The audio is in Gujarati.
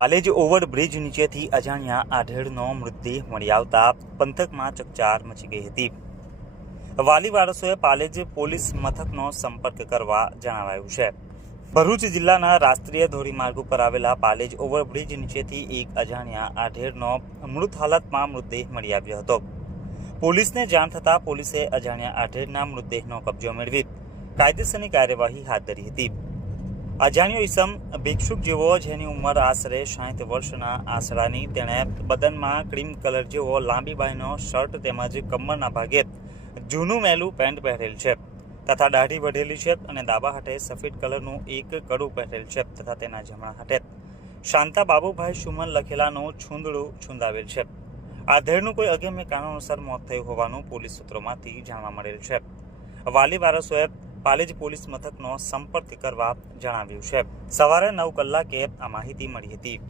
હાલેજ ઓવરબ્રિજ નીચેથી અજાણ્યા આઢેડનો મૃતદેહ મળી આવતા પંથકમાં ચકચાર મચી ગઈ હતી. વાલી વારસોએ પાલેજ પોલીસ મથકનો સંપર્ક કરવા જણાવાયું છે. ભરૂચ જિલ્લાના રાષ્ટ્રીય ધોરીમાર્ગ ઉપર આવેલા પાલેજ ઓવરબ્રિજ નીચેથી એક અજાણ્યા આઢેડનો મૃત હાલતમાં મૃતદેહ મળી આવ્યો હતો. પોલીસને જાણ થતાં પોલીસે અજાણ્યા આઢેડના મૃતદેહનો કબજો મેળવી કાયદેસરની કાર્યવાહી હાથ ધરી હતી. અજાણ્યો ઈસમ ભિક્ષુક જેવો જેની ઉંમર આશરે સાઠ વર્ષના આસરાની તેણે બદનમાં ક્રીમ કલર જેવો લાંબી બાયનો શર્ટ તેમજ કમરના ભાગે જૂનું મેલું પેન્ટ પહેરેલ છે તથા દાઢી વઢેલી છે અને ડાબા હાથે સફેદ કલરનું એક કડું પહેરેલ છે તથા તેના જમણા હાથે શાંતા બાબુભાઈ સુમન લખેલાનું છૂંદડું છૂંદાવેલ છે. આ કોઈ અગમ્ય કારણોસર મોત થયું હોવાનું પોલીસ સૂત્રોમાંથી જાણવા મળેલ છે. વાલી વારસોએ પાલેજ પોલીસ મથકનો સંપર્ક કરવા જણાવ્યું છે. સવારે નવ કલાકે આ માહિતી મળી હતી.